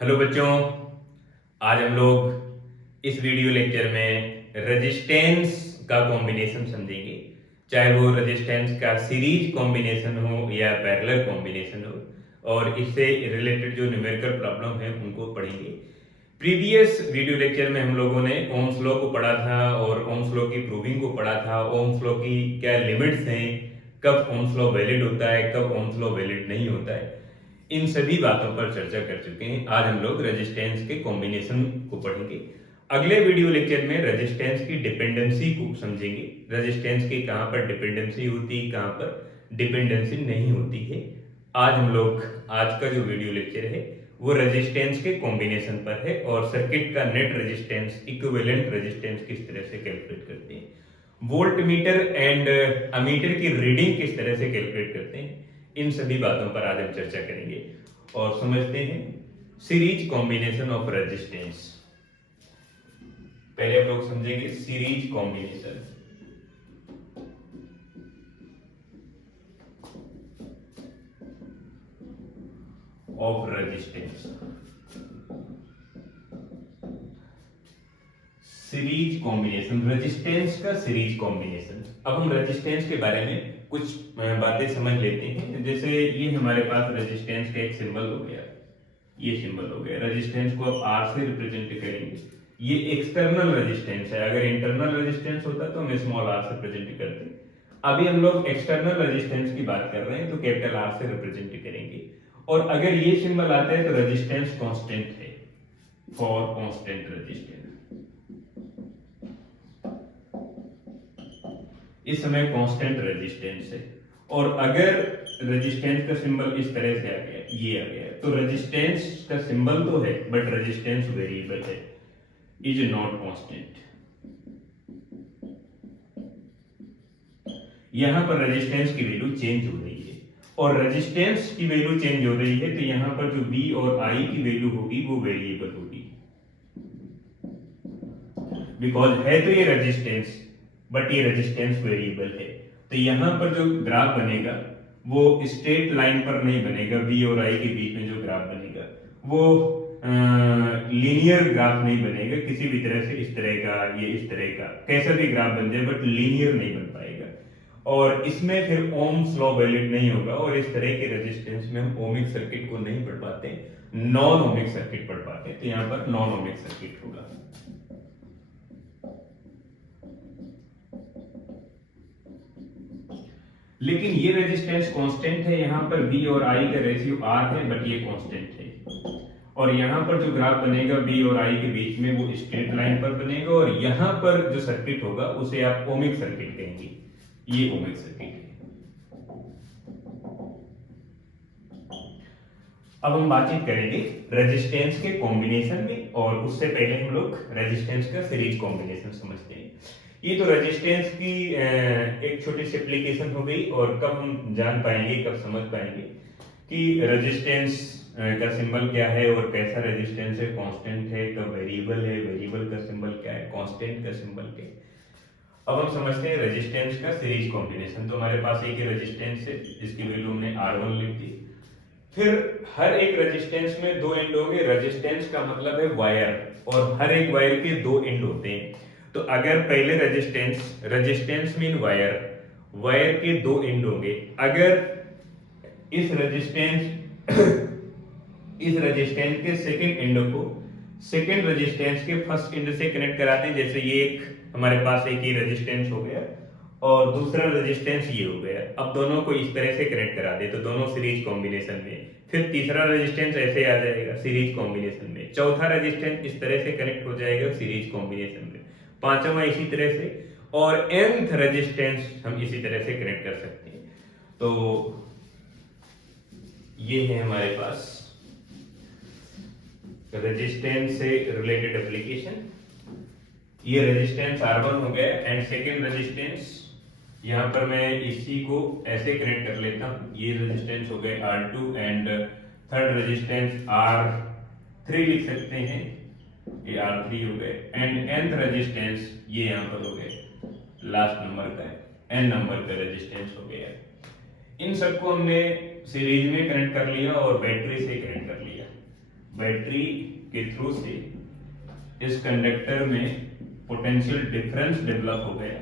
Hello बच्चों, आज हम लोग इस वीडियो लेक्चर में रेजिस्टेंस का कॉम्बिनेशन समझेंगे। चाहे वो रेजिस्टेंस का सीरीज कॉम्बिनेशन हो या पैरेलल कॉम्बिनेशन हो, और इससे रिलेटेड जो न्यूमेरिकल प्रॉब्लम है उनको पढ़ेंगे। प्रीवियस वीडियो लेक्चर में हम लोगों ने ओम्स लॉ को पढ़ा था और ओम्स लॉ की प्रूविंग को पढ़ा था। ओम्स लॉ की क्या लिमिट्स हैं, कब ओम्स लॉ वैलिड होता है, कब ओम्स लॉ वैलिड नहीं होता है, इन सभी बातों पर चर्चा कर चुके हैं। आज हम लोग रेजिस्टेंस के कॉम्बिनेशन को पढ़ेंगे। अगले वीडियो लेक्चर में रेजिस्टेंस की डिपेंडेंसी को समझेंगे। रेजिस्टेंस की कहां पर डिपेंडेंसी होती है, कहां पर डिपेंडेंसी नहीं होती है। आज का जो वीडियो लेक्चर है वो रेजिस्टेंस के कॉम्बिनेशन पर है और सर्किट का नेट रेजिस्टेंस, इक्विवेलेंट रेजिस्टेंस किस तरह से कैलकुलेट करते हैं, वोल्ट मीटर एंड अमीटर की रीडिंग किस तरह से कैलकुलेट करते हैं, इन सभी बातों पर आज हम चर्चा करेंगे और समझते हैं सीरीज कॉम्बिनेशन ऑफ रेजिस्टेंस। पहले हम लोग समझेंगे series combination of resistance. Series combination, resistance का सीरीज कॉम्बिनेशन। अब हम रेजिस्टेंस के बारे में कुछ बातें समझ लेते हैं। जैसे ये हमारे पास रेजिस्टेंस का एक सिंबल हो गया, ये सिंबल हो गया। रेजिस्टेंस को आप आर से रिप्रेजेंट करेंगे। ये एक्सटर्नल रेजिस्टेंस है। अगर इंटरनल रेजिस्टेंस होता तो हम स्मॉल आर से रिप्रेजेंट करते। अभी हम लोग एक्सटर्नल रेजिस्टेंस की बात कर रहे हैं तो कैपिटल आर से रिप्रेजेंट करेंगे। और अगर ये सिंबल आता है तो रेजिस्टेंस कांस्टेंट है, फॉर कांस्टेंट रेजिस्टेंस। इस समय कांस्टेंट रेजिस्टेंस है। और अगर रेजिस्टेंस का सिंबल इस तरह से आ गया, ये आ गया, तो रेजिस्टेंस का सिंबल तो है बट रेजिस्टेंस वेरिएबल है, इज नॉट कांस्टेंट। यहां पर रेजिस्टेंस की वैल्यू चेंज हो रही है और रेजिस्टेंस की वैल्यू चेंज हो रही है तो यहां पर जो V और I की वैल्यू होगी वो वेरिएबल होगी। बिकॉज है तो ये रेजिस्टेंस बट ये रेजिस्टेंस वेरिएबल है, तो यहां पर जो ग्राफ बनेगा वो स्ट्रेट लाइन पर नहीं बनेगा। V और I के बीच में जो ग्राफ बनेगा वो लीनियर ग्राफ नहीं बनेगा। किसी भी तरह से इस तरह का, ये इस तरह का कैसा भी ग्राफ बन जाए बट लीनियर नहीं बन पाएगा। और इसमें फिर ओम्स लॉ वैलिड नहीं होगा और इस तरह के रेजिस्टेंस में हम ओमिक सर्किट को नहीं पढ़ पाते, नॉन ओमिक सर्किट पढ़ पाते। तो यहां पर नॉन ओमिक सर्किट होगा। लेकिन ये रेजिस्टेंस कांस्टेंट है। यहां पर V और I का रेशियो R है बट ये कांस्टेंट है। और यहां पर जो ग्राफ बनेगा V और I के बीच में वो स्ट्रेट लाइन पर बनेगा और यहां पर जो सर्किट होगा उसे आप ओमिक सर्किट कहेंगे। ये ओमिक सर्किट है। अब हम बातचीत करेंगे रेजिस्टेंस के कॉम्बिनेशन में, और उससे पहले हम लोग रेजिस्टेंस का सीरीज कॉम्बिनेशन समझते हैं। ये तो रेजिस्टेंस की एक छोटी सी एप्लीकेशन हो गई। और कब हम जान पाएंगे, कब समझ पाएंगे कि रेजिस्टेंस का सिंबल क्या है और कैसा रेजिस्टेंस है, कांस्टेंट है, कब वेरिएबल है, वेरिएबल का सिंबल क्या है, कांस्टेंट का सिंबल क्या है। अब हम समझते हैं रेजिस्टेंस का सीरीज कॉम्बिनेशन। तो हमारे पास एक ही रेजिस्टेंस है जिसकी वैल्यू हमने R1 लिख दी। फिर हर एक रेजिस्टेंस में दो एंड होंगे। रेजिस्टेंस का मतलब है वायर, और हर एक वायर के दो एंड होते हैं। तो अगर पहले रेजिस्टेंस मीन वायर, वायर के दो एंड होंगे। अगर इस रेजिस्टेंस के सेकंड एंड को सेकंड रेजिस्टेंस के फर्स्ट एंड से कनेक्ट कराते हैं, जैसे ये एक हमारे पास एक ही रेजिस्टेंस हो गया और दूसरा रेजिस्टेंस ये हो गया। अब दोनों को इस तरह से कनेक्ट करा दे तो दोनों सीरीज कॉम्बिनेशन में। फिर तीसरा रेजिस्टेंस ऐसे आ जाएगा सीरीज कॉम्बिनेशन में। चौथा रेजिस्टेंस इस तरह से कनेक्ट हो जाएगा सीरीज कॉम्बिनेशन में। पांचवा इसी तरह से, और nth रेजिस्टेंस हम इसी तरह से कनेक्ट कर सकते हैं। तो ये है हमारे पास रेजिस्टेंस से रिलेटेड एप्लीकेशन। ये रेजिस्टेंस R1 हो गया एंड सेकेंड रेजिस्टेंस यहां पर मैं इसी को ऐसे कनेक्ट कर लेता हूं। ये रेजिस्टेंस हो गए R2 and third resistance R3 लिख सकते हैं, ये R3 हो गए। एंड nth रेजिस्टेंस ये यहां पर हो गए, लास्ट नंबर का n नंबर का रेजिस्टेंस हो गया। इन सबको हमने सीरीज में कनेक्ट कर लिया और बैटरी से कनेक्ट कर लिया। बैटरी के थ्रू से इस कंडक्टर में पोटेंशियल डिफरेंस डेवलप हो गया।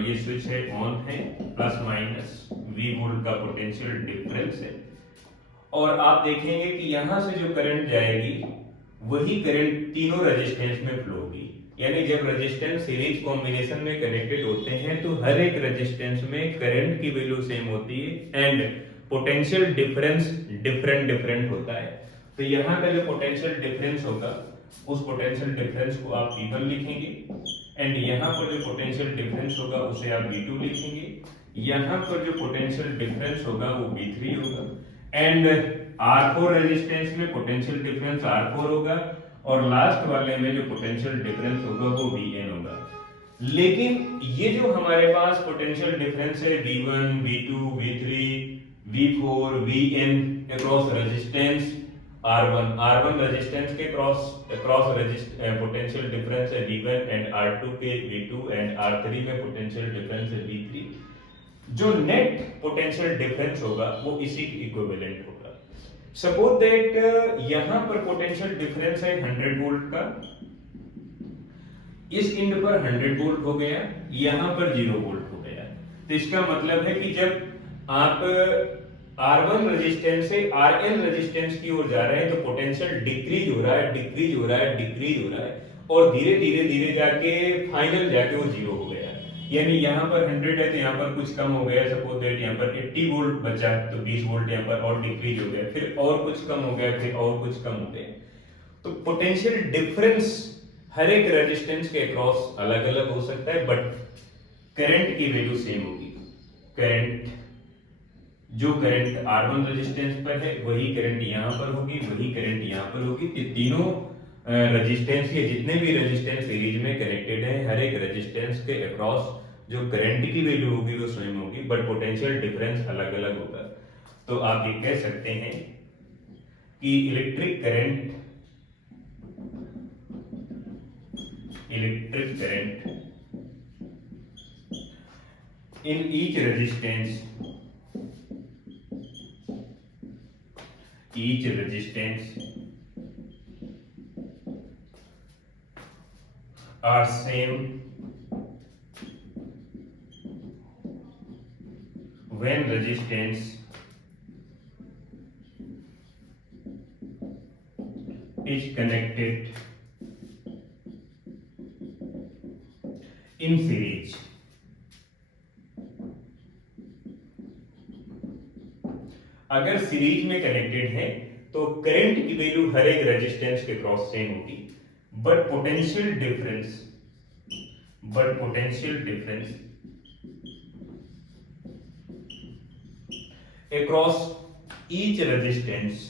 ये स्विच है ऑन है, प्लस माइनस V वोल्ट का पोटेंशियल डिफरेंस है, और आप देखेंगे कि यहां से जो करंट जाएगी वही करंट तीनों रेजिस्टेंस में फ्लो होगी। यानी जब रेजिस्टेंस सीरीज कॉम्बिनेशन में कनेक्टेड होते हैं तो हर एक रेजिस्टेंस में करंट की वैल्यू सेम होती है and potential difference different different होता है। तो यहाँ का जो पोटेंशियल डिफरेंस होगा उस पोटेंशियल डिफरेंस को आप V1 लिखेंगे एंड यहाँ पर जो पोटेंशियल डिफरेंस होगा उसे आप V2 लिखेंगे। यहाँ पर जो पोटेंशियल डिफरेंस होगा वो V3 होगा एंड R4 रेजिस्टेंस में पोटेंशियल डिफरेंस R4 होगा और लास्ट वाले में जो पोटेंशियल डिफरेंस होगा वो Vn होगा। लेकिन ये जो हमारे पास पोटेंशियल डिफरेंस है V1, V2, V3, V4, Vn across resistance R1 resistance के क्रॉस पोटेंशियल डिफरेंस है V1 एंड R2 के V2 एंड R3 में पोटेंशियल डिफरेंस है V3। जो नेट पोटेंशियल डिफरेंस होगा वो इसी के इक्विवेलेंट होगा। सपोज दैट यहां पर पोटेंशियल डिफरेंस है 100 वोल्ट का, इस इंड पर 100 वोल्ट हो गया, यहां पर 0 वोल्ट हो गया। तो इसका मतलब है कि जब आप R1 रेजिस्टेंस से Rn रेजिस्टेंस की ओर जा रहे हैं तो पोटेंशियल डिक्रीज हो रहा है, डिक्रीज हो रहा है, डिक्रीज हो रहा है और धीरे धीरे धीरे जाके फाइनल जाके वो 0 हो गया। यानी यहाँ पर 100 है तो यहाँ पर कुछ कम हो गया, सपोज दैट यहाँ पर 80 वोल्ट बचा तो 20 वोल्ट यहाँ पर और डिक्रीज हो गया, फिर और कुछ कम हो गया, फिर और कुछ कम हो गया। तो पोटेंशियल डिफरेंस हर एक रेजिस्टेंस के अक्रॉस अलग अलग हो सकता है बट करंट की वैल्यू सेम होगी। करंट जो करंट R1 रेजिस्टेंस पर है वही करंट यहाँ पर होगी, वही करंट यहाँ पर होगी। ये तीनों रेजिस्टेंस के जितने भी रेजिस्टेंस सीरीज में कनेक्टेड है हर एक रेजिस्टेंस के अक्रॉस जो करंट की वैल्यू होगी वो सेम होगी बट पोटेंशियल डिफरेंस अलग अलग होगा। तो आप ये कह सकते हैं कि electric current in each resistance are same when resistance is connected in series। अगर सीरीज में कनेक्टेड है तो करंट की वैल्यू हर एक रेजिस्टेंस के क्रॉस सेम होगी but potential difference across each resistance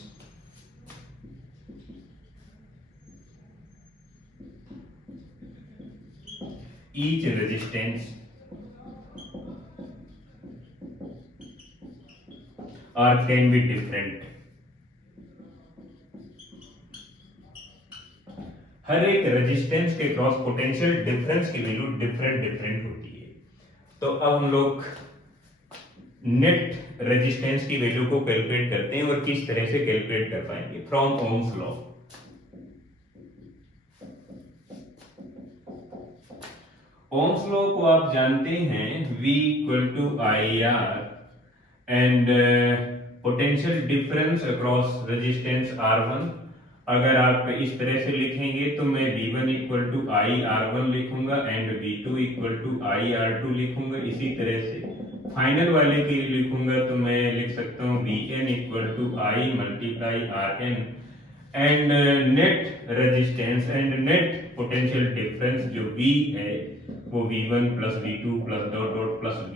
or can be different। हर एक रेजिस्टेंस के क्रॉस पोटेंशियल डिफरेंस की वैल्यू डिफरेंट होती है। तो अब हम लोग नेट रेजिस्टेंस की वैल्यू को कैलकुलेट करते हैं और किस तरह से कैलकुलेट कर पाएंगे from Ohm's law. Ohm's law को आप जानते हैं V = IR and potential difference across resistance R1। अगर आप इस तरह से लिखेंगे तो मैं V1 = IR1 लिखूंगा एंड V2 = IR2 लिखूंगा। इसी तरह से फाइनल वाले के लिए लिखूंगा तो मैं लिख सकता हूँ Vn = I × Rn and net resistance and net potential difference जो V है वो V1 + V2 +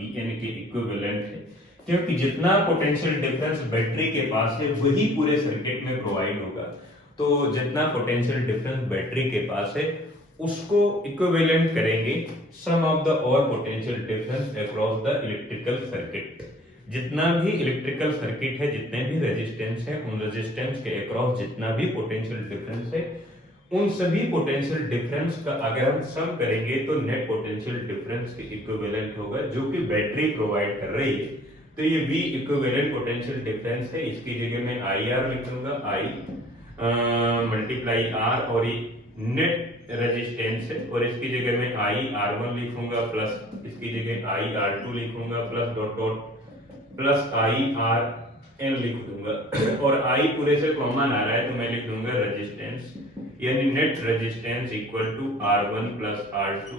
Vn के इक्विवेलेंट है, क्योंकि जितना पोटेंशियल डिफरेंस बैटरी के पास है वही पूरे सर्किट में प्रोवाइड होगा। तो जितना पोटेंशियल डिफरेंस बैटरी के पास है उसको इक्विवेलेंट करेंगे sum of the all potential difference across the electrical circuit. जितना भी इलेक्ट्रिकल सर्किट है, जितने भी रेजिस्टेंस है, उन रेजिस्टेंस के अक्रॉस जितना भी पोटेंशियल डिफरेंस है उन सभी पोटेंशियल डिफरेंस का अगर हम सम करेंगे तो नेट पोटेंशियल डिफरेंस के इक्विवेलेंट होगा जो कि बैटरी प्रोवाइड कर रही है। तो ये V इक्विवेलेंट पोटेंशियल डिफरेंस है, इसकी जगह मैं IR लिखूंगा I मल्टीप्लाई आर, और ये नेट रेजिस्टेंस है, और इसकी जगह में आई R1 लिखूंगा प्लस इसकी जगह आई R2 लिखूंगा प्लस डॉट डॉट प्लस आई RN लिख दूंगा और आई पूरे से कॉमन आ रहा है तो मैं लिख दूंगा रेजिस्टेंस, यानी net resistance equal to R1 plus R2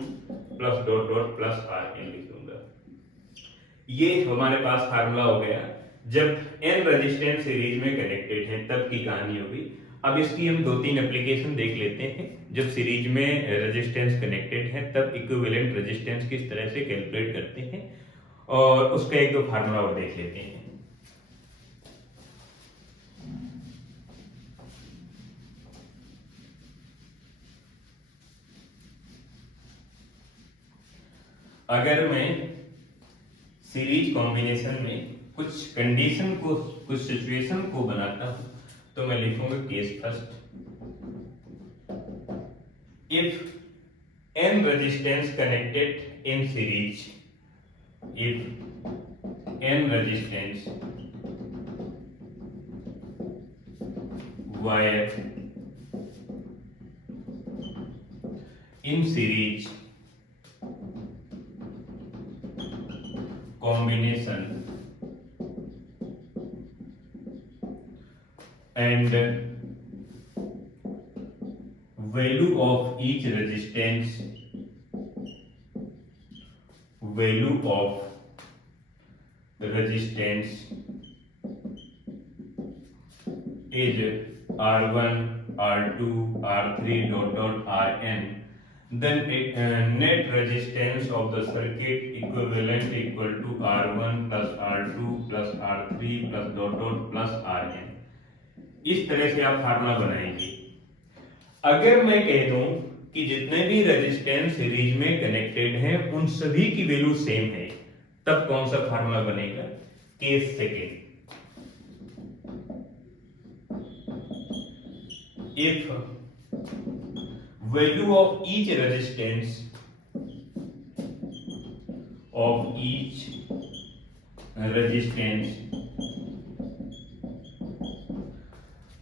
plus dot dot plus RN लिख दूंगा। ये हमारे पास फार्मूला हो गया जब n रेजिस्टेंस सीरीज में कनेक्टेड है तब की कहानी होगी। अब इसकी हम 2-3 एप्लीकेशन देख लेते हैं। जब सीरीज में रेजिस्टेंस कनेक्टेड है तब इक्विवेलेंट रेजिस्टेंस किस तरह से कैलकुलेट करते हैं, और उसका 1-2 फार्मूला और देख लेते हैं। अगर मैं सीरीज कॉम्बिनेशन में कुछ कंडीशन को, कुछ सिचुएशन को बनाता हूं तो मैं लिखूंगा case first, if n resistance connected in series, if n resistance wire in series combination and value of each resistance, value of resistance is R1, R2, R3 dot dot Rn, then net resistance of the circuit equivalent equal to R1 plus R2 plus R3 plus dot dot plus Rn। इस तरह से आप formula बनाएंगे। अगर मैं कह दूं कि जितने भी रेजिस्टेंस सीरीज में कनेक्टेड हैं उन सभी की वैल्यू सेम है, तब कौन सा फार्मूला बनेगा? Case second, if value of each resistance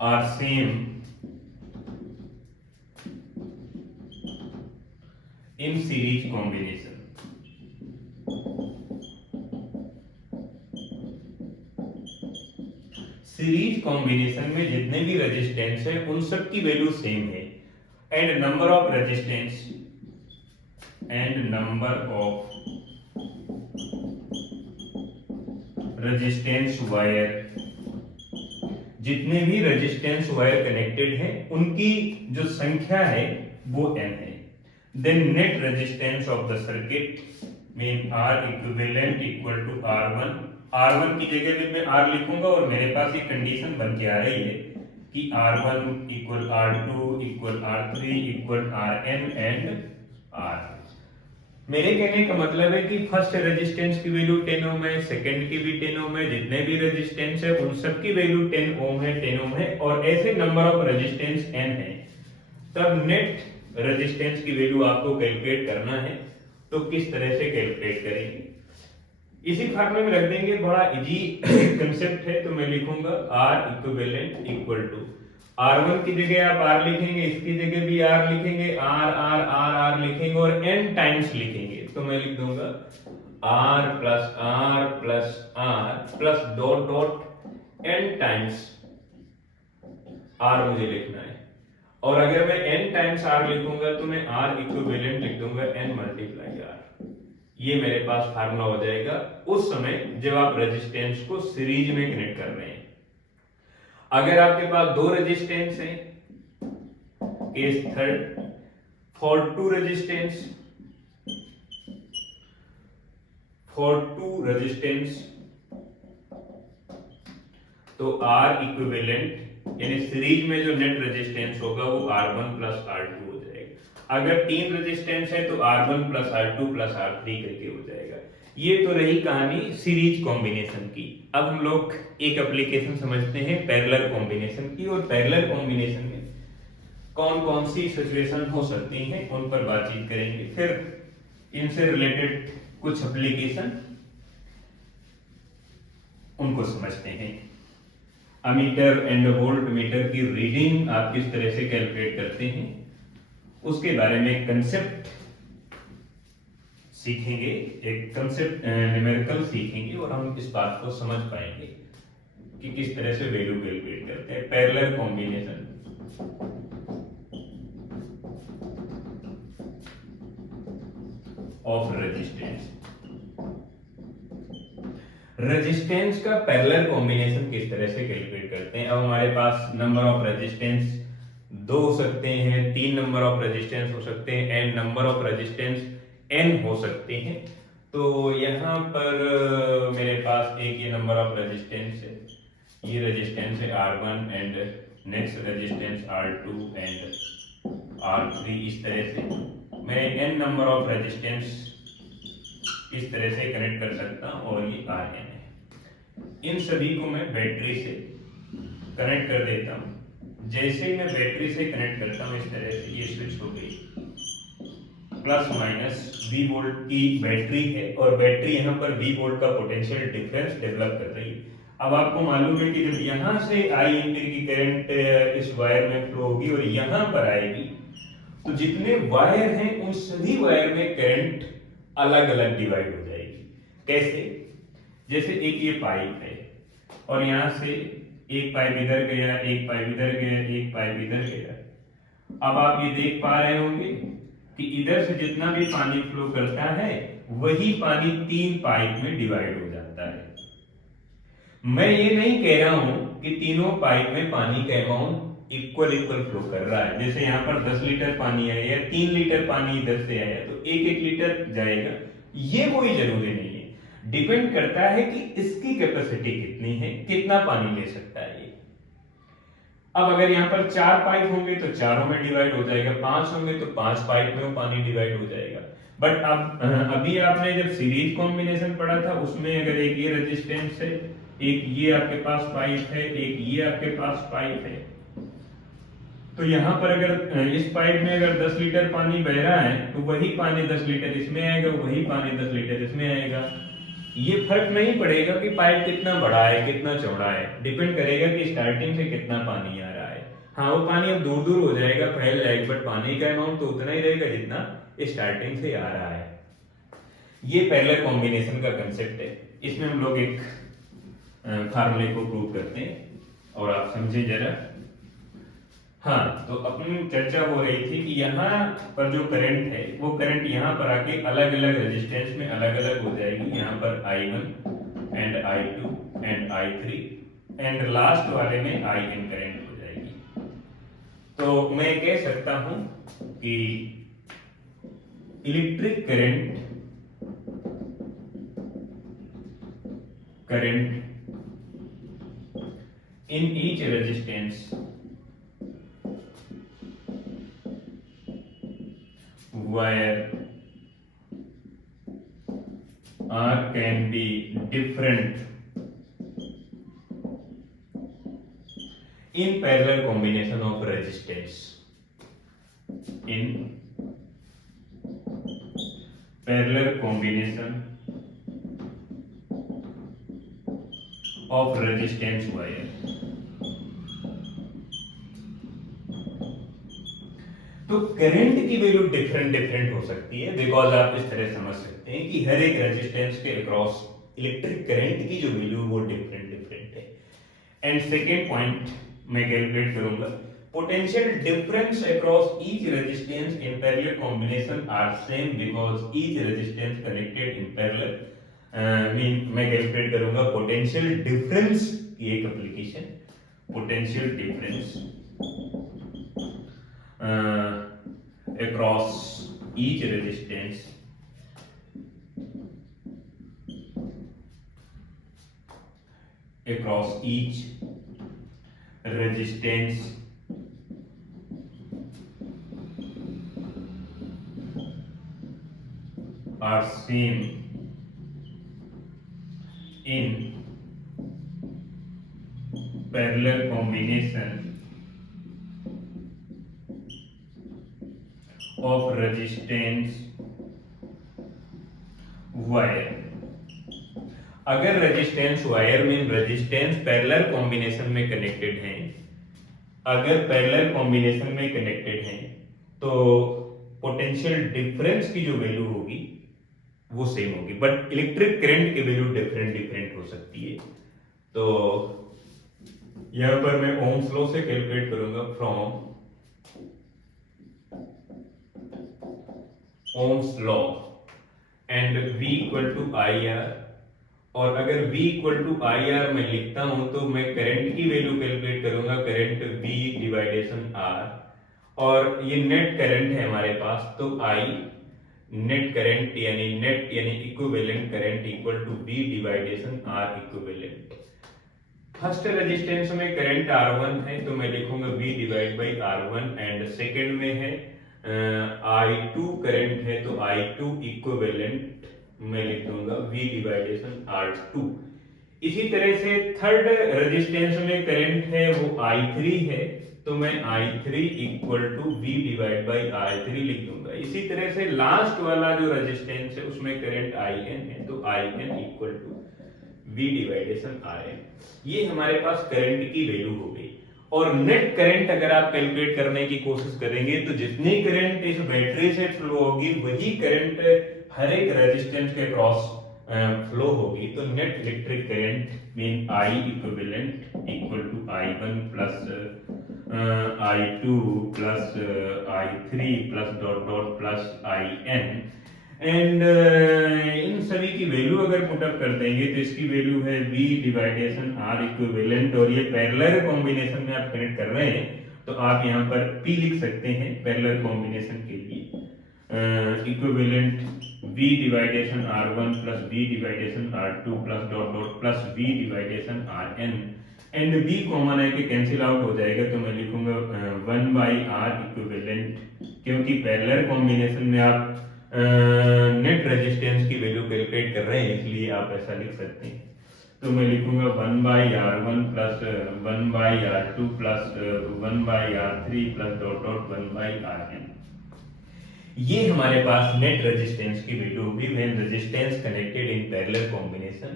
R same in series combination, series combination में जितने भी रेजिस्टेंस है उन सब की वैल्यू सेम है, and number of resistance wire, जितने भी रेजिस्टेंस वायर कनेक्टेड हैं उनकी जो संख्या है वो n है। Then net resistance of the circuit mean R equivalent equal to R1, R1 की जगह में मैं R लिखूंगा और मेरे पास ये कंडीशन बन के आ रही है कि R1 equal R2 equal R3 equal Rn and R। मेरे कहने का मतलब है कि फर्स्ट रेजिस्टेंस की वैल्यू 10 ओम है, सेकंड की भी 10 ओम है, जितने भी रेजिस्टेंस है उन सब की वैल्यू 10 ओम है, 10 ओम है, और ऐसे नंबर ऑफ रेजिस्टेंस n है। तब नेट रेजिस्टेंस की वैल्यू आपको कैलकुलेट करना है, तो किस तरह से कैलकुलेट करेंगे? इसी फार्मूले में रख देंगे, बड़ा इजी कंसेप्ट है। तो मैं लिखूंगा R equivalent equal to R1 की जगह आप R लिखेंगे, इसकी जगह भी R लिखेंगे, R लिखेंगे और n टाइम्स लिखेंगे। तो मैं लिख दूंगा R plus R plus dot dot n times R मुझे लिखना है, और अगर मैं n टाइम्स R लिखूंगा तो मैं R इक्विवेलेंट लिख दूंगा n मल्टीप्लाई R। ये मेरे पास फार्मूला हो जाएगा उस समय जब आप रेजिस्टेंस को सीरीज में कनेक्ट कर रहे हैं। अगर आपके पास दो रेजिस्टेंस हैं, case third, for two resistance तो R इक्विवेलेंट यानी सीरीज में जो नेट रेजिस्टेंस होगा वो R1 प्लस R2 हो जाएगा। अगर तीन रेजिस्टेंस है तो R1 plus R2 plus R3 करके हो जाएगा। ये तो रही कहानी सीरीज कॉम्बिनेशन की। अब हम लोग एक एप्लीकेशन समझते हैं पैरेलल कॉम्बिनेशन की, और पैरेलल कॉम्बिनेशन में कौन कौन सी सिचुएशन हो सकती हैं उन पर बातचीत करेंगे, फिर इनसे रिलेटेड कुछ एप्लीकेशन उनको समझते हैं। अमीटर एंड वोल्ट मीटर की रीडिंग आप किस तरह से कैलकुलेट करते हैं, उसके बारे में कंसेप्ट सीखेंगे, एक कंसेप्ट न्यूमेरिकल सीखेंगे और हम इस बात को समझ पाएंगे कि किस तरह से वैल्यू कैलकुलेट करते हैं। Parallel combination of resistance, resistance का पैरेलल कॉम्बिनेशन किस तरह से कैलकुलेट करते हैं। अब हमारे पास नंबर ऑफ रेजिस्टेंस 2 हो सकते हैं, 3 नंबर ऑफ रेजिस्टेंस हो सकते हैं, and number of resistance n हो सकते हैं। तो यहाँ पर मेरे पास एक ये नंबर ऑफ रेजिस्टेंस है, ये रेजिस्टेंस है R1 and next resistance R2 and R3। इस तरह से मैं n नंबर ऑफ रेजिस्टेंस इस तरह से कनेक्ट कर सकता हूं और ये Rn है। इन सभी को मैं बैटरी से कनेक्ट कर देता हूं। जैसे ही मैं बैटरी से कनेक्ट करता हूं इस तरह से ये स्विच हो गई, प्लस माइनस V वोल्ट की बैटरी है और बैटरी यहाँ पर V वोल्ट का पोटेंशियल डिफरेंस डेवलप कर रही है। अब आपको मालूम है कि जब यहाँ से I एम्पीयर की करंट इस वायर में फ्लो होगी और यहाँ पर आएगी, तो जितने वायर हैं उन सभी वायर में करंट अलग अलग डिवाइड हो जाएगी। कैसे? जैसे एक ये पाइप है और यहाँ से एक पाइप इधर गया, एक पाइप इधर गया, एक पाइप इधर गया। अब आप ये देख पा रहे होंगे कि इधर से जितना भी पानी फ्लो करता है वही पानी 3 पाइप में डिवाइड हो जाता है। मैं ये नहीं कह रहा हूं कि तीनों पाइप में पानी का अमाउंट इक्वल फ्लो कर रहा है। जैसे यहाँ पर 10 लीटर पानी आया या 3 लीटर पानी इधर से आया तो 1-1 लीटर जाएगा, ये कोई जरूरी नहीं है। डिपेंड करता है कि इसकी कैपेसिटी कितनी है, कितना पानी ले सकता है ये। अब अगर यहाँ पर 4 पाइप होंगे तो चारों में डिवाइड हो जाएगा, 5 होंगे तो 5 पाइप में वो पानी डिवाइड हो जाएगा। बट अब अभी आपने जब सीरीज कॉम्बिनेशन पढ़ा था उसमें अगर एक ये रेजिस्टेंस है, एक ये आपके पास पाइप है, एक ये आपके पास पाइप है, तो यहाँ पर अगर इस पाइप में अगर 10 लीटर पानी बह रहा है तो वही पानी 10 लीटर इसमें आएगा, वही पानी 10 लीटर इसमें आएगा। ये फर्क नहीं पड़ेगा कि पाइप कितना बड़ा है कितना चौड़ा है, डिपेंड करेगा कि स्टार्टिंग से कितना पानी आ रहा है। हाँ, वो पानी अब दूर दूर हो जाएगा, फैल जाएगा, बट पानी का अमाउंट तो उतना ही रहेगा जितना स्टार्टिंग से आ रहा है। ये पैरेलल कॉम्बिनेशन का कंसेप्ट है। इसमें हम लोग एक फार्मूले को प्रूव करते हैं और आप समझे जरा। हाँ, तो अपनी चर्चा हो रही थी कि यहाँ पर जो करंट है वो करंट यहाँ पर आके अलग अलग रेजिस्टेंस में अलग अलग हो जाएगी। यहाँ पर I1 and I2 and I3 and last वाले में IN करंट हो जाएगी। तो मैं कह सकता हूं कि electric current in each resistance where R can be different in parallel combination of resistance. In parallel combination of resistance wire. तो करंट की वैल्यू डिफरेंट हो सकती है, बिकॉज आप इस तरह समझ सकते हैं कि हर एक रेजिस्टेंस के अक्रॉस इलेक्ट्रिक करंट की जो वैल्यू वो डिफरेंट है। एंड सेकेंड पॉइंट मैं कैलकुलेट करूंगा, potential difference across each resistance in parallel combination are same because each resistance connected in parallel. मैं कैलकुलेट करूंगा पोटेंशियल डिफरेंस की एक application, potential difference across each resistance are same in parallel combination of resistance wire। अगर resistance wire में resistance parallel combination में connected हैं, अगर parallel combination में कनेक्टेड हैं तो पोटेंशियल डिफरेंस की जो वैल्यू होगी वो सेम होगी, बट इलेक्ट्रिक करंट की वैल्यू डिफरेंट डिफरेंट हो सकती है। तो यहां पर मैं ओम्स लॉ से कैलकुलेट करूंगा from Ohm's law and V equal to I R, और अगर V equal to I R मैं लिखता हूं तो मैं करंट की वैल्यू कैलकुलेट करूंगा, करंट V डिवाइडेशन R, और ये नेट करंट है हमारे पास, तो I नेट करंट यानी equivalent current equal to V division R equivalent. First resistance में करंट R1 है तो मैं लिखूंगा V divide by R1, and second में है I2 करंट है तो I2 इक्विवेलेंट मैं लिख दूंगा V डिवाइडेशन R2। इसी तरह से थर्ड रेजिस्टेंस में करंट है वो I3 है तो मैं I3 equal to V divide by R3 लिख दूंगा। इसी तरह से लास्ट वाला जो रेजिस्टेंस है उसमें करंट IN है तो IN equal to V division RN। ये हमारे पास करंट की वैल्यू हो गई। और नेट करंट अगर आप कैलकुलेट करने की कोशिश करेंगे तो जितनी करंट इस बैटरी से फ्लो होगी वही करंट हर एक रेजिस्टेंस के क्रॉस फ्लो होगी। तो net electric current mean I equivalent equal to I1 plus I2 plus I3 plus dot dot plus IN, and इन सभी की वैल्यू अगर पुटअप कर देंगे तो इसकी वैल्यू है V डिवाइडेशन R इक्विवेलेंट, और ये पैरेलल कॉम्बिनेशन में आप कनेक्ट कर रहे हैं तो आप यहाँ पर P लिख सकते हैं पैरेलल कॉम्बिनेशन के लिए, equivalent V division R1 plus V division R2 plus dot dot plus V division RN, and V common है कि कैंसिल आउट हो जाएगा तो मैं लिखूंगा 1 बाई R इक्विवेलेंट, क्योंकि पैरेलल कॉम्बिनेशन में आप नेट रेजिस्टेंस की वैल्यू कैलकुलेट कर रहे हैं इसलिए आप ऐसा लिख सकते हैं। तो मैं लिखूंगा 1 by R1 plus 1 by R2 plus 1 by R3 plus dot dot 1 by RN। ये हमारे पास नेट रेजिस्टेंस की वैल्यू होगी when resistance connected in parallel combination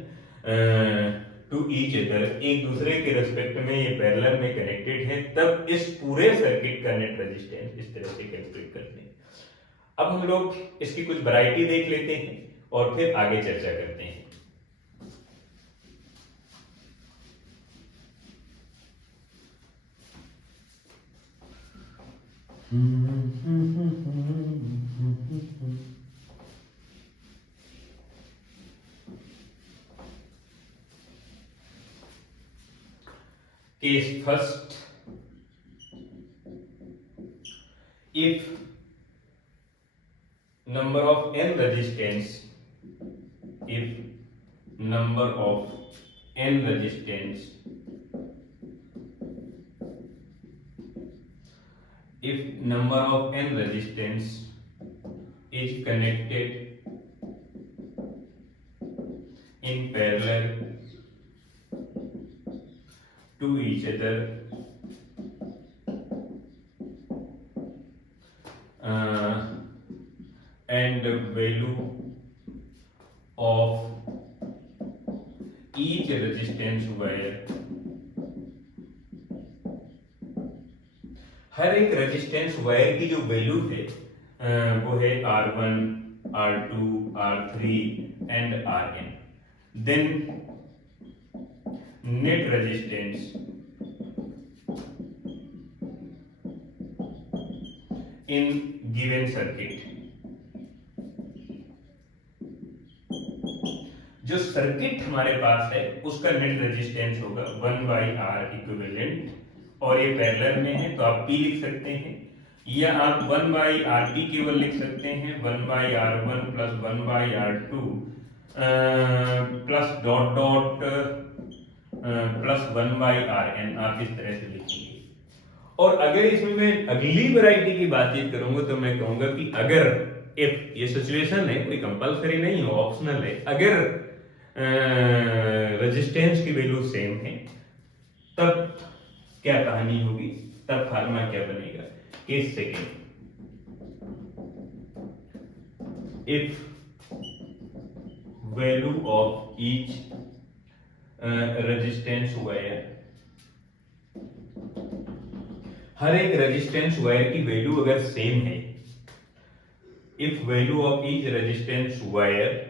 to each other, एक दूसरे के रिस्पेक्ट में ये पैरेलल में कनेक्टेड है, तब इस पूरे सर्किट का नेट रेजिस्टेंस इस तरह से कैलकुलेट करते हैं। अब हम लोग इसकी कुछ वैरायटी देख लेते हैं और फिर आगे चर्चा करते हैं। Case first, if number of n resistance, if number of n resistance, if number of n resistance is connected in parallel to each other, and the value of each resistance wire, हर एक resistance wire की जो value है वो है R1, R2, R3 and RN, then net resistance in given circuit, जो circuit हमारे पास है उसका नेट रेजिस्टेंस होगा 1 बाई R इक्विवेलेंट, और ये पैरेलल में है तो आप P लिख सकते हैं, या आप 1 बाई RP केवल लिख सकते हैं, 1 by R1 plus 1 by R2 plus dot dot plus 1 by RN, आप इस तरह से लिखेंगे। और अगर इसमें मैं अगली वैरायटी की बातचीत करूंगा तो मैं कहूंगा कि अगर इफ ये सिचुएशन है, कोई कंपलसरी नहीं हो, ऑप्शनल है, अगर रेजिस्टेंस की वैल्यू सेम है तब क्या कहानी होगी, तब फार्मूला क्या बनेगा। Case second, if value of each resistance wire, हर एक रेजिस्टेंस वायर की वैल्यू अगर सेम है, if value of each resistance wire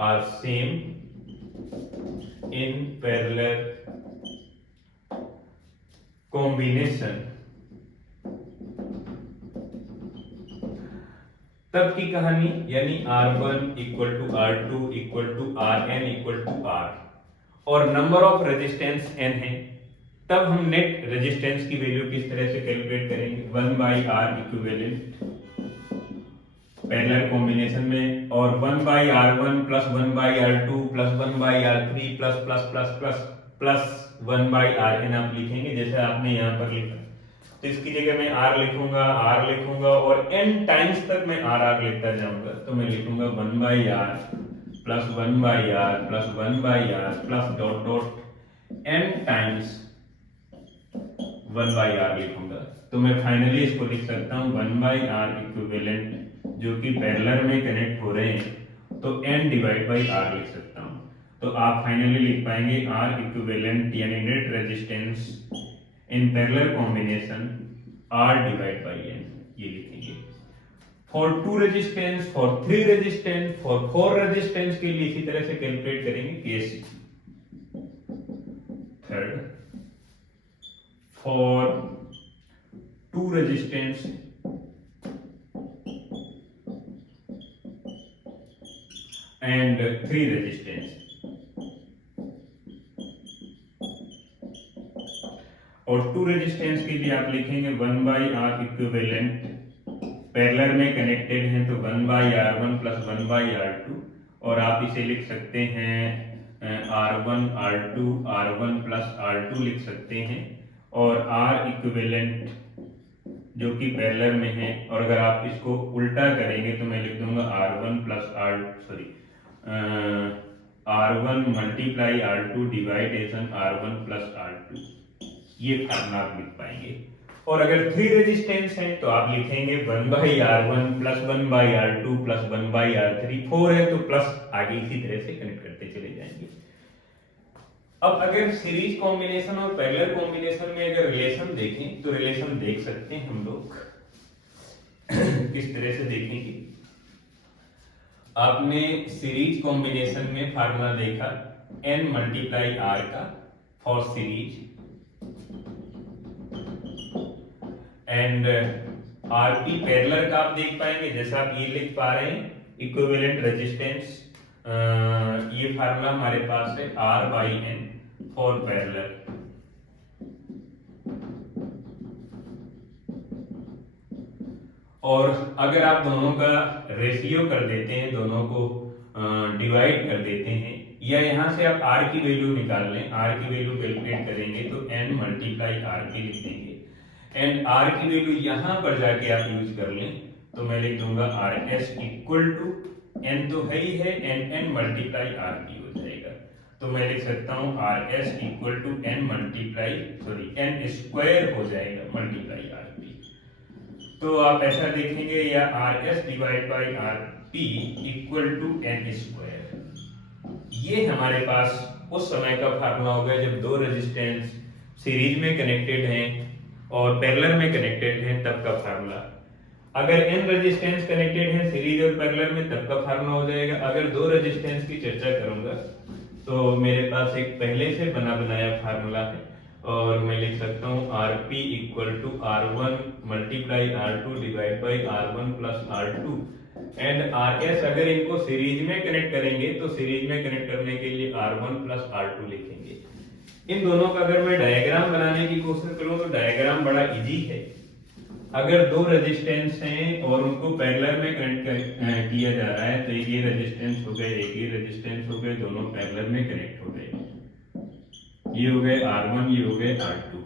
are same in parallel combination, तब की कहानी, यानी R1 equal to R2 equal to RN equal to R और नंबर ऑफ रेजिस्टेंस n है, तब हम नेट रेजिस्टेंस की वैल्यू किस तरह से कैलकुलेट करेंगे? 1/R इक्विवेलेंट पैरेलल कॉम्बिनेशन में, और 1/R1 plus 1/R2 plus 1/R3 plus plus plus plus plus 1/RN आप लिखेंगे जैसे आपने यहाँ पर लिखा। तो इसकी जगह मैं R लिखूंगा और n टाइम्स तक मैं R लेता जाऊंगा, तो मैं लिखूंगा 1/R plus 1/R plus 1/R plus dot dot n times 1/R लिखूंगा। तो मैं फाइनली इसको लिख सकता हूँ 1/R इक्विवेलेंट जो कि पैरेलल में कनेक्ट हो रहे हैं, तो n डिवाइड बाई R लिख सकता हूँ। तो आप फाइनली लिख पाएंगे R इक्विवेलेंट यानी net resistance in parallel combination R divide by n, ये लिखेंगे। For 2 resistance, for 3 resistance, for 4 resistance के लिए इसी तरह से कैलकुलेट करेंगे। Case third, for 2 resistance and 3 resistance, और 2 रेजिस्टेंस के लिए आप लिखेंगे 1/R इक्विवेलेंट, पैरेलल में कनेक्टेड हैं तो 1/R1 प्लस 1/R2, और आप इसे लिख सकते हैं R1 R1 प्लस R2 लिख सकते हैं, और R इक्विवेलेंट जो कि पैरेलल में है, और अगर आप इसको उल्टा करेंगे तो मैं लिख दूंगा R1 multiply R2 डिवाइडेशन R1 plus R2, ये फार्मूला आप लिख पाएंगे। और अगर 3 रेजिस्टेंस है तो आप लिखेंगे 1/R1 plus 1/R2 plus 1/R3, 4 है तो प्लस आगे इसी तरह से कनेक्ट करते चले जाएंगे। अब अगर सीरीज कॉम्बिनेशन और पैरेलल कॉम्बिनेशन में अगर रिलेशन देखें तो रिलेशन देख सकते हैं हम लोग किस तरह से देखेंगे। आपने सीरीज कॉम्बिनेशन में फार्मूला देखा n मल्टीप्लाई R का for series, and RP parallel का आप देख पाएंगे जैसा आप ये लिख पा रहे हैं इक्विवेलेंट रेजिस्टेंस, ये फार्मूला हमारे पास है R/N फॉर पैरेलल। और अगर आप दोनों का रेशियो कर देते हैं, दोनों को डिवाइड कर देते हैं, या यहाँ से आप R की वैल्यु निकाल लें, R की वैल्यू कैलकुलेट करेंगे तो n मल्टीप्लाई RP लिख देंगे, एंड R की वैल्यू यहाँ पर जाके आप यूज कर लें तो मैं लिख दूंगा RS इक्वल टू n तो है ही है, n मल्टीप्लाई RP हो जाएगा। तो मैं लिख सकता हूँ RS equal to n square हो जाएगा मल्टीप्लाई RP। तो आप ऐसा देखेंगे या RS divide by RP equal to n square. ये हमारे पास उस समय का फार्मूला होगा जब 2 रेजिस्टेंस सीरीज में कनेक्टेड हैं और पैरेलल में कनेक्टेड हैं, तब का फार्मूला। अगर n रेजिस्टेंस कनेक्टेड हैं सीरीज और पैरेलल में, तब का फार्मूला हो जाएगा। अगर 2 रेजिस्टेंस की चर्चा करूंगा तो मेरे पास एक पहले से बना बनाया फार्मूला है, और मैं लिख सकता हूँ RP equal to R1 multiply R2 divide by R1 plus R2, and RS अगर इनको सीरीज में कनेक्ट करेंगे तो सीरीज में कनेक्ट करने के लिए R1 प्लस R2 लिखेंगे। इन दोनों का अगर मैं डायग्राम बनाने की कोशिश करूं तो डायग्राम बड़ा इजी है। अगर 2 रेजिस्टेंस हैं और उनको पैरेलल में कनेक्ट किया जा रहा है तो एक ये रेजिस्टेंस हो गए, एक ये रेजिस्टेंस हो गए, दोनों पैरेलल में कनेक्ट हो गए, ये हो गए R1, ये हो गए R2।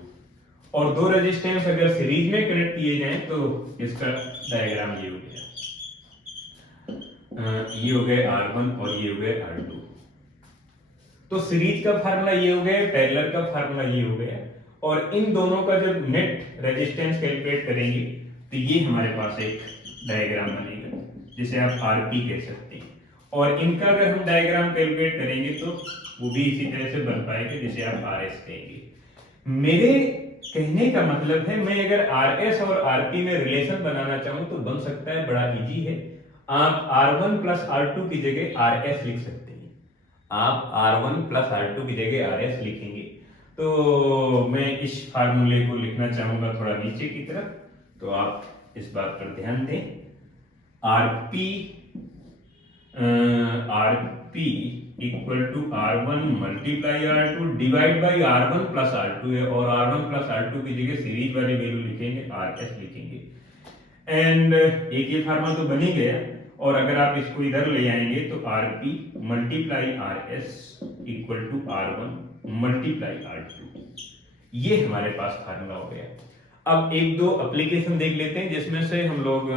और 2 रेजिस्टेंस अगर सीरीज में कनेक्ट किए जाएं तो इसका डायग्राम ये हो गया, ये हो गए R1 और ये हो गए R2। तो सीरीज का फार्मूला ये हो गया, पैरेलल का फार्मूला ये हो गया, और इन दोनों का जब नेट रेजिस्टेंस कैलकुलेट करेंगे तो ये हमारे पास एक डायग्राम बनेगा जिसे आप RP कह सकते हैं। और इनका अगर हम डायग्राम कैलकुलेट करेंगे तो वो भी इसी तरह से बन पाएंगे जिसे आप आर एस कहेंगे। मेरे कहने का मतलब है मैं अगर आर एस और आरपी में रिलेशन बनाना चाहूं तो बन सकता है, बड़ा इजी है। आप R1 प्लस R2 की जगह आर एस लिख सकते हैं। आप R1 प्लस R2 की जगह आर एस लिखेंगे। तो मैं इस फार्मूले को लिखना चाहूंगा थोड़ा नीचे की तरफ, तो आप इस बात पर ध्यान दें। RP RP equal to R1 multiply R2 divide by R1 plus R2 है, और R1 प्लस R2 की जगह सीरीज वाली वैल्यू लिखेंगे, RS लिखेंगे। एंड एक ये फार्मूला तो बन ही गया, और अगर आप इसको इधर ले आएंगे तो RP multiply RS equal to R1 multiply R2, ये हमारे पास फार्मूला हो गया। अब एक दो एप्लीकेशन देख लेते हैं जिसमें से हम लोग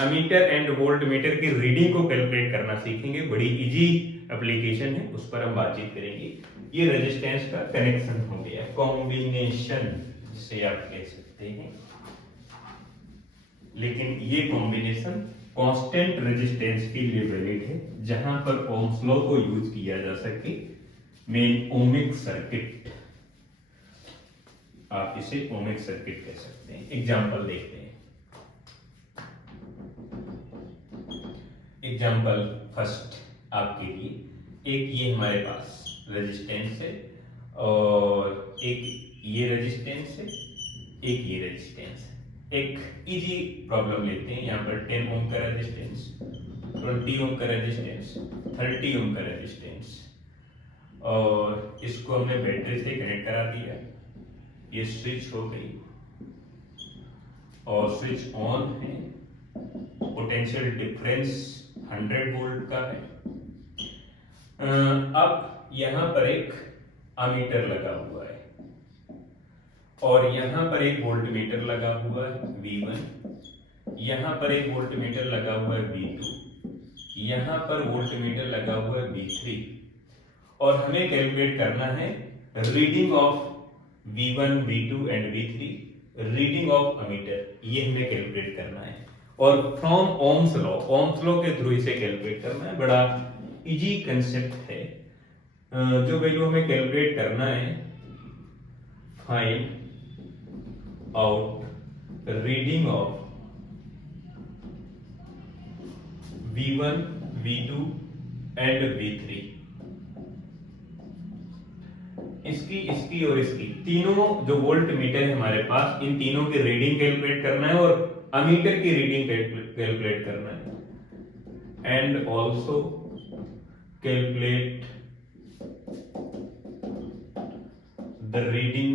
अमीटर एंड वोल्ट मीटर की रीडिंग को कैलकुलेट करना सीखेंगे। बड़ी इजी एप्लीकेशन है, उस पर हम बातचीत करेंगे। ये रेजिस्टेंस का कनेक्शन हो गया, कॉम्बिनेशन जिसे आप कह सकते हैं, लेकिन ये कॉम्बिनेशन कांस्टेंट रेजिस्टेंस के लिए वैलिड है, जहां पर ओम्स लॉ को यूज किया जा सके। मेन ओमिक सर्किट, आप इसे ओमिक सर्किट कह सकते हैं। एग्जांपल देखते हैं। एग्जांपल फर्स्ट आपके लिए, एक ये हमारे पास रेजिस्टेंस है, और एक ये रेजिस्टेंस है, एक ये रेजिस्टेंस है। एक इजी प्रॉब्लम लेते हैं। यहाँ पर 10 ओम का रेजिस्टेंस, 20 ओम का रेजिस्टेंस, 30 ओम का रेजिस्टेंस, और इसको हमने बैटरी से कनेक्ट करा दिया। ये स्विच हो गई और स्विच ऑन है। पोटेंशियल डिफरेंस 100 वोल्ट का है। अब यहां पर एक अमीटर लगा हुआ है, और यहां पर एक वोल्ट मीटर लगा हुआ है V1, यहां पर एक वोल्ट मीटर लगा हुआ है V2, यहां पर वोल्ट मीटर लगा हुआ है V3, और हमें कैलकुलेट करना है reading of V1, V2 and V3, reading of ammeter, ये हमें कैलकुलेट करना है। और फ्रॉम ओम्स लॉ के थ्रू इसे कैलकुलेट करना है। बड़ा इजी कंसेप्ट है। जो वैल्यू हमें कैलकुलेट करना है, find out reading of V1, V2 and V3। इसकी और इसकी तीनों जो वोल्ट मीटर है हमारे पास, इन तीनों की रीडिंग कैलकुलेट करना है और अमीटर की रीडिंग कैलकुलेट करना है। And also calculate the reading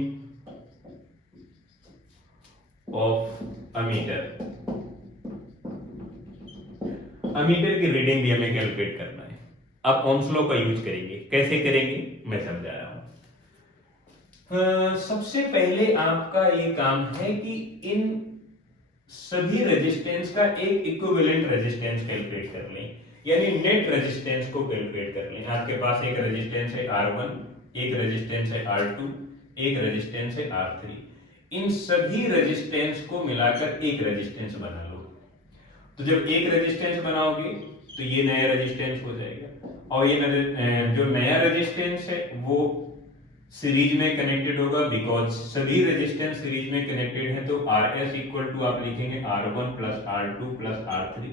of ammeter. Ammeter की रीडिंग भी हमें कैलकुलेट करना है। अब ओम्स लॉ का यूज करेंगे। कैसे करेंगे मैं समझा रहा हूं। सबसे पहले आपका ये काम है कि इन सभी रेजिस्टेंस का एक इक्विवेलेंट रेजिस्टेंस कैलकुलेट कर लें, यानी नेट रेजिस्टेंस को कैलकुलेट कर लें। आपके पास एक रेजिस्टेंस है R1, एक रेजिस्टेंस है R2, एक रेजिस्टेंस है R3। इन सभी रेजिस्टेंस को मिलाकर एक रेजिस्टेंस बना लो। तो जब एक रेजिस्टेंस बनाओगे तो ये नया रेजिस्टेंस हो जाएगा, और ये जो नया रेजिस्टेंस है वो सीरीज में कनेक्टेड होगा, बिकॉज सभी रेजिस्टेंस सीरीज में कनेक्टेड है। तो RS इक्वल टू आप लिखेंगे R1 plus R2 plus R3,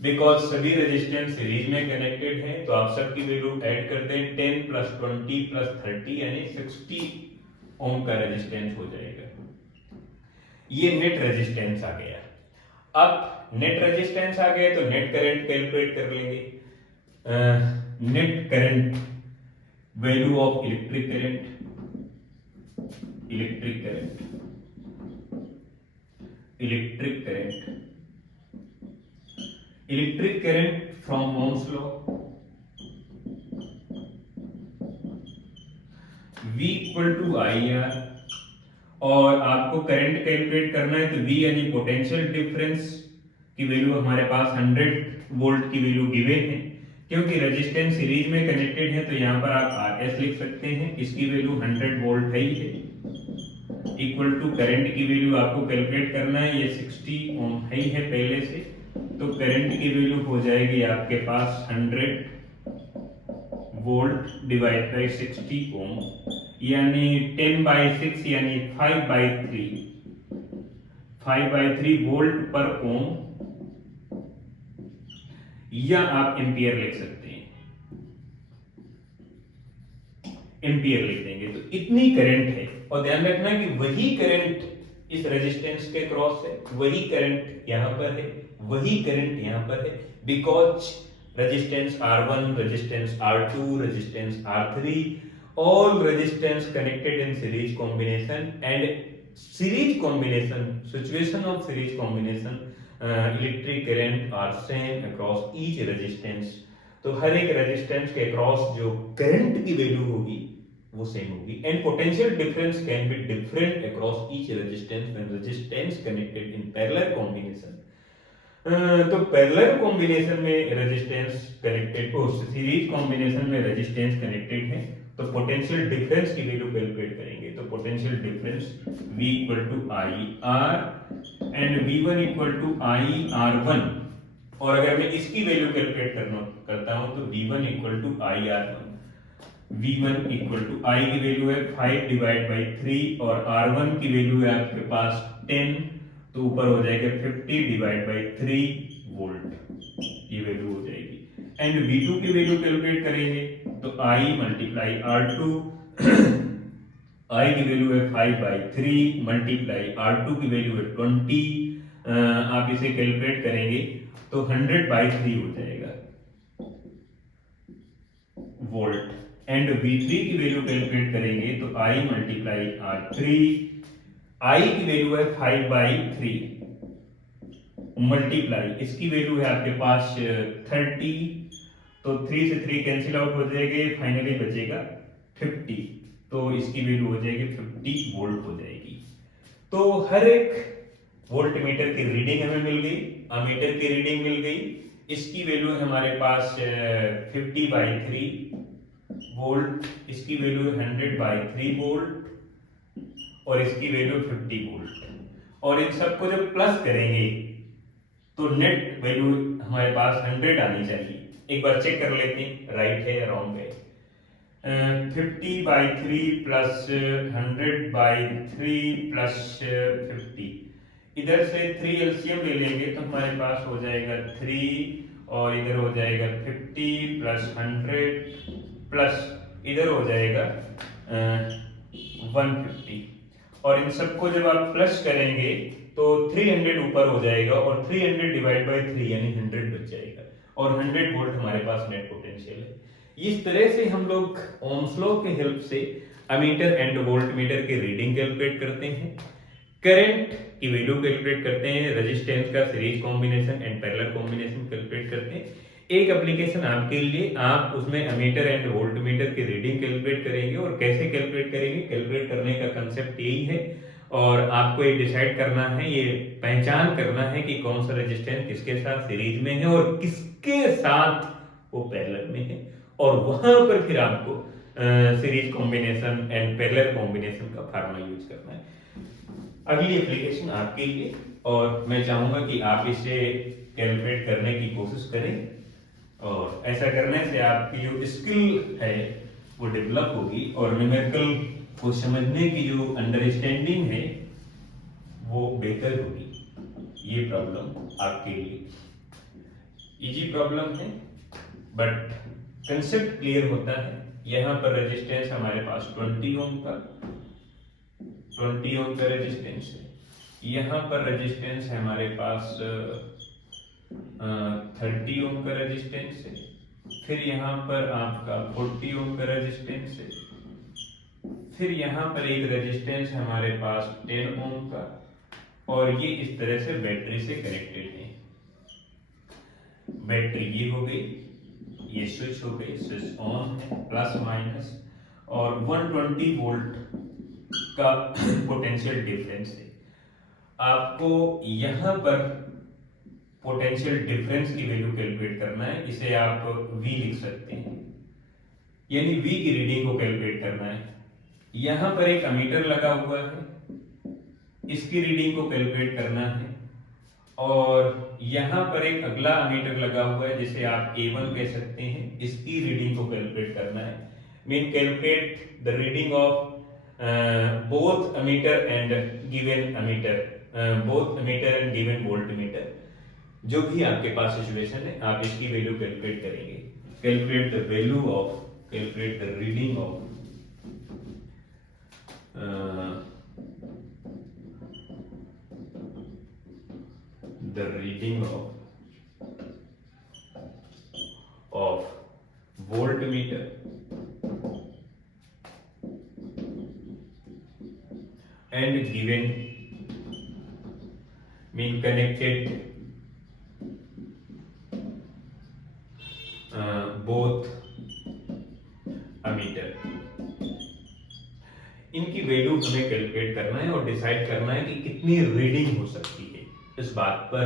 because सभी रेजिस्टेंस सीरीज में कनेक्टेड है। तो आप सबकी वैल्यू ऐड करते हैं, 10 प्लस 20 प्लस 30 यानी 60 ओम का रेजिस्टेंस हो जाएगा। ये नेट रेजिस्टेंस आ गया। अब नेट रेजिस्टेंस आ गया तो नेट करंट कैलकुलेट कर लेंगे। Net current, value of electric current from Ohm's law, V equal to IR, और आपको करंट कैलकुलेट करना है तो V यानी पोटेंशियल डिफरेंस की वैल्यू हमारे पास 100 वोल्ट की वैल्यू गिवन है। क्योंकि रेजिस्टेंस सीरीज में कनेक्टेड है तो यहाँ पर आप RS लिख सकते हैं, इसकी वैल्यू 100 वोल्ट है ही है। इक्वल टू करंट की वैल्यू आपको कैलकुलेट करना है, ये 60 ओम है ही है पहले से, तो करंट की वैल्यू हो जाएगी आपके पास 100 वोल्ट डिवाइड बाई 60 ओम, यानी 10/6 यानी 5/3 वोल्ट पर ओम, या आप एम्पियर लिख सकते हैं, एम्पियर लिख देंगे। तो इतनी करंट है, और ध्यान रखना कि वही करंट इस रेजिस्टेंस के क्रॉस है, वही करंट यहां पर है, वही करंट यहां पर है, because resistance R1, resistance R2, resistance R3, all resistance connected in series combination, and series combination, situation of series combination, electric current are same across each resistance। तो हर एक रेजिस्टेंस के अक्रॉस जो करंट की value होगी वो same होगी, and potential difference can be different across each resistance when resistance connected in parallel combination. तो parallel combination में रेजिस्टेंस कनेक्टेड, सीरीज कॉम्बिनेशन में रेजिस्टेंस कनेक्टेड है, तो पोटेंशियल डिफरेंस की वैल्यू कैलकुलेट करेंगे। तो potential difference V equal to I R and V1 equal to I R1, और अगर मैं इसकी वैल्यू कैलकुलेट करता हूं तो V1 equal to I R1, V1 equal to I की वैल्यू है 5/3 और R1 की वैल्यू है आपके पास 10, तो ऊपर हो जाएगा 50/3 वोल्ट, ये वैल्यू हो जाएगी। एंड V2 की वैल्यू कैलकुलेट करेंगे तो I मल्टीप्लाई R2, I की वैल्यू है 5/3 मल्टीप्लाई R2 की वैल्यू है 20, आप इसे कैलकुलेट करेंगे तो 100/3 हो जाएगा वोल्ट। एंड V3 की वैल्यू कैलकुलेट करेंगे तो I मल्टीप्लाई R3, I की वैल्यू है 5/3 मल्टीप्लाई इसकी वैल्यू है आपके पास 30, तो 3 से 3 कैंसिल आउट हो जाएंगे, फाइनली बचेगा 50, तो इसकी वैल्यू हो जाएगी 50 वोल्ट हो जाएगी। तो हर एक वोल्ट मीटर की रीडिंग हमें मिल गई, अमीटर की रीडिंग मिल गई, इसकी वैल्यू है हमारे पास 50/3 वोल्ट, इसकी वैल्यू 100/3 वोल्ट और इसकी वैल्यू 50 वोल्ट, और इन सबको जब प्लस करेंगे तो नेट वैल्यू हमारे पास 100 आनी चाहिए। एक बार चेक कर लेते हैं राइट है या रॉन्ग है। 50/3 प्लस 100/3 प्लस 50, इधर से 3 एलसीएम ले लेंगे तो हमारे पास हो जाएगा 3 और इधर हो जाएगा 50 प्लस 100 प्लस इधर हो जाएगा 150, और इन सबको जब आप प्लस करेंगे तो 300 ऊपर हो जाएगा और 300 डिवाइड बाय 3 यानी 100 बच जाएगा, और 100 वोल्ट हमारे पास नेट पोटेंशियल है। इस तरह से हम लोग ओम्स लॉ के हेल्प से अमीटर एंड वोल्टमीटर की रीडिंग कैलकुलेट करते हैं, करंट की वैल्यू कैलकुलेट करते हैं, रेजिस्टेंस का series combination and parallel combination calculate करते हैं। एक एप्लीकेशन आपके लिए, आप उसमें अमीटर एंड वोल्टमीटर की रीडिंग कैलकुलेट करेंगे, और कैसे कैलकुलेट करेंगे, कैलकुलेट करने का कंसेप्ट यही है, और आपको ये डिसाइड करना है, ये पहचान करना है कि कौन सा रेजिस्टेंस किसके साथ सीरीज में है और किसके साथ वो पैरेलल में है, और वहां पर फिर आपको series combination and parallel combination का फार्मूला यूज करना है। अगली एप्लीकेशन आपके लिए, और मैं चाहूंगा कि आप इसे कैलकुलेट करने की कोशिश करें, और ऐसा करने से आपकी जो स्किल है वो डेवलप होगी, और न्यूमेरिकल को समझने की जो अंडरस्टैंडिंग है वो बेहतर होगी। ये प्रॉब्लम आपके लिए इजी प्रॉब्लम है, बट कंसेप्ट क्लियर होता है। यहाँ पर रेजिस्टेंस हमारे पास 20 ओम का रेजिस्टेंस है, यहाँ पर रेजिस्टेंस है हमारे पास 30 ओम का रेजिस्टेंस है, फिर यहाँ पर आपका 40 ओम का रेजिस्टेंस है, फिर यहाँ पर एक रेजिस्टेंस है हमारे पास 10 ओम का, और ये इस तरह से बैटरी से कनेक्टेड है। बैटरी ये हो गई, ये स्विच हो गई, स्विच ऑन है, प्लस माइनस, और 120 वोल्ट का पोटेंशियल डिफरेंस है। आपको यहाँ पर पोटेंशियल डिफरेंस की वैल्यू कैलकुलेट करना है, इसे आप V लिख सकते हैं, यानी V की रीडिंग को कैलकुलेट करना है। यहाँ पर एक अमीटर लगा हुआ है, इसकी रीडिंग को कैलकुलेट करना है, और यहाँ पर एक अगला अमीटर लगा हुआ है जिसे आप A1 कह सकते हैं, इसकी रीडिंग को कैलकुलेट करना है। Mean calculate the reading of both ammeter and given ammeter, both ammeter and given voltmeter. जो भी आपके पास सिचुएशन है आप इसकी वैल्यू कैलकुलेट करेंगे। Calculate the value of, calculate the reading of the reading of voltmeter and given mean connected both ammeter। इनकी value हमें calculate करना है और डिसाइड करना है कि कितनी रीडिंग हो सकती है, इस बात पर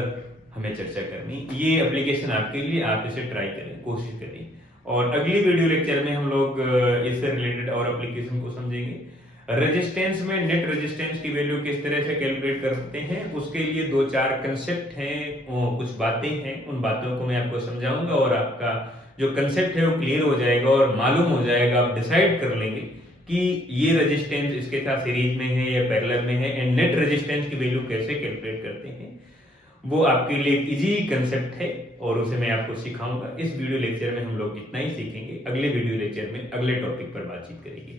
हमें चर्चा करनी। ये एप्लीकेशन आपके लिए, आप इसे ट्राई करें, कोशिश करें। और अगली वीडियो लेक्चर में हम लोग इससे रिलेटेड और एप्लीकेशन को समझेंगे। रेजिस्टेंस में नेट रेजिस्टेंस की वैल्यू किस तरह से कैलकुलेट करते हैं, उसके लिए 2-4 कंसेप्ट हैं, कुछ बातें हैं, उन बातों को मैं आपको समझाऊंगा और आपका जो कंसेप्ट है वो क्लियर हो जाएगा और मालूम हो जाएगा, आप डिसाइड कर लेंगे कि ये रेजिस्टेंस इसके साथ सीरीज में है या पैरेलल में है, एंड नेट रेजिस्टेंस की वैल्यू कैसे कैलकुलेट करते हैं। वो आपके लिए एक इजी कंसेप्ट है और उसे मैं आपको सिखाऊंगा। इस वीडियो लेक्चर में हम लोग इतना ही सीखेंगे। अगले वीडियो लेक्चर में अगले टॉपिक पर बातचीत करेंगे।